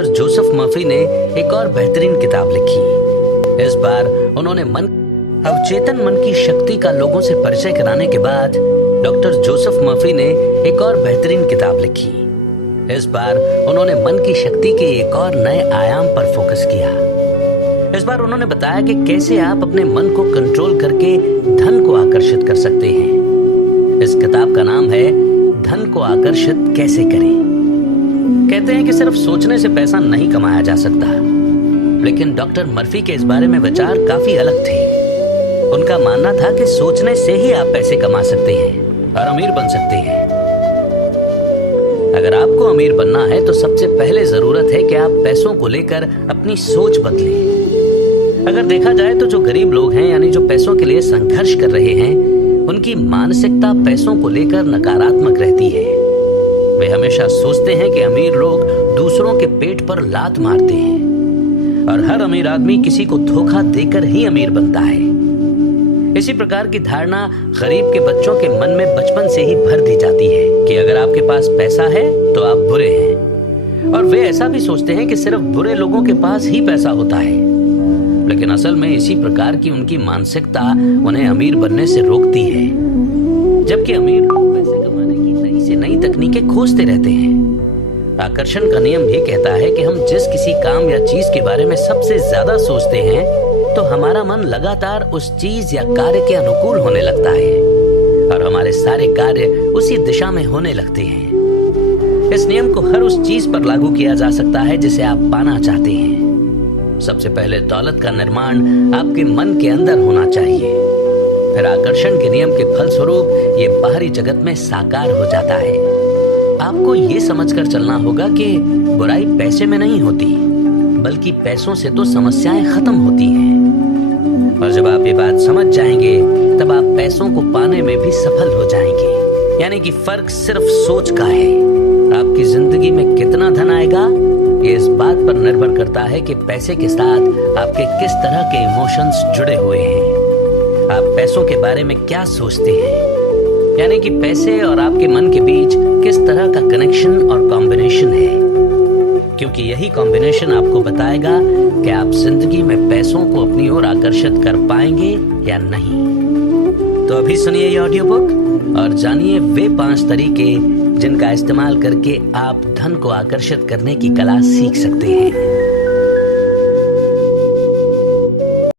Doctor Joseph Murphy ने एक और बेहतरीन किताब लिखी। इस बार उन्होंने अवचेतन मन की शक्ति का लोगों से परिचय कराने के बाद डॉक्टर जोसेफ मर्फी ने एक और बेहतरीन किताब लिखी। इस बार उन्होंने मन की शक्ति के एक और नए आयाम पर फोकस किया। इस बार उन्होंने बताया कि कैसे आप अपने मन को कंट्रोल करके धन को आकर्षित कर सकते हैं। इस किताब का नाम है धन को आकर्षित कैसे करें। कहते हैं कि सिर्फ सोचने से पैसा नहीं कमाया जा सकता, लेकिन डॉक्टर मर्फी के इस बारे में विचार काफी अलग थे। उनका मानना था कि सोचने से ही आप पैसे कमा सकते हैं और अमीर बन सकते हैं। अगर आपको अमीर बनना है तो सबसे पहले जरूरत है कि आप पैसों को लेकर अपनी सोच बदलें। अगर देखा जाए तो जो गरीब लोग हैं, यानी जो पैसों के लिए संघर्ष कर रहे हैं, उनकी मानसिकता पैसों को लेकर नकारात्मक रहती है। वे हमेशा सोचते हैं कि अमीर लोग दूसरों के पेट पर लात मारते हैं और हर अमीर आदमी किसी को धोखा देकर ही अमीर बनता है। इसी प्रकार की धारणा गरीब के बच्चों के मन में बचपन से ही भर दी जाती है कि अगर आपके पास पैसा है तो आप बुरे हैं, और वे ऐसा भी सोचते हैं कि सिर्फ बुरे लोगों के पास ही पैसा होता है। लेकिन असल में इसी प्रकार की उनकी मानसिकता उन्हें अमीर बनने से रोकती है, जबकि अमीर लोग पैसे कमाने की नई से नई तकनीकें खोजते रहते हैं। आकर्षण का नियम भी कहता है कि हम जिस किसी काम या चीज के बारे में सबसे ज्यादा सोचते हैं तो हमारा मन लगातार उस चीज या कार्य के अनुकूल होने लगता है और हमारे सारे कार्य उसी दिशा में होने लगते हैं। इस नियम को हर उस चीज पर लागू किया जा सकता है जिसे आप पाना चाहते हैं। सबसे पहले दौलत का निर्माण आपके मन के अंदर होना चाहिए, फिर आकर्षण के नियम के फलस्वरूप ये बाहरी जगत में साकार हो जाता है। आपको ये समझकर चलना होगा कि बुराई पैसे में नहीं होती, बल्कि पैसों से तो समस्याएं खत्म होती हैं। और जब आप ये बात समझ जाएंगे तब आप पैसों को पाने में भी सफल हो जाएंगे। यानी कि फर्क सिर्फ सोच का है। आपकी जिंदगी में कितना धन आएगा ये इस बात पर निर्भर करता है कि पैसे के साथ आपके किस तरह के इमोशंस जुड़े हुए हैं। आप पैसों के बारे में क्या सोचते हैं, यानी कि पैसे और आपके मन के बीच किस तरह का कनेक्शन और कॉम्बिनेशन है, क्योंकि यही कॉम्बिनेशन आपको बताएगा कि आप जिंदगी में पैसों को अपनी ओर आकर्षित कर पाएंगे या नहीं। तो अभी सुनिए ये ऑडियो बुक और जानिए वे 5 तरीके जिनका इस्तेमाल करके आप धन को आकर्षित करने की कला सीख सकते हैं।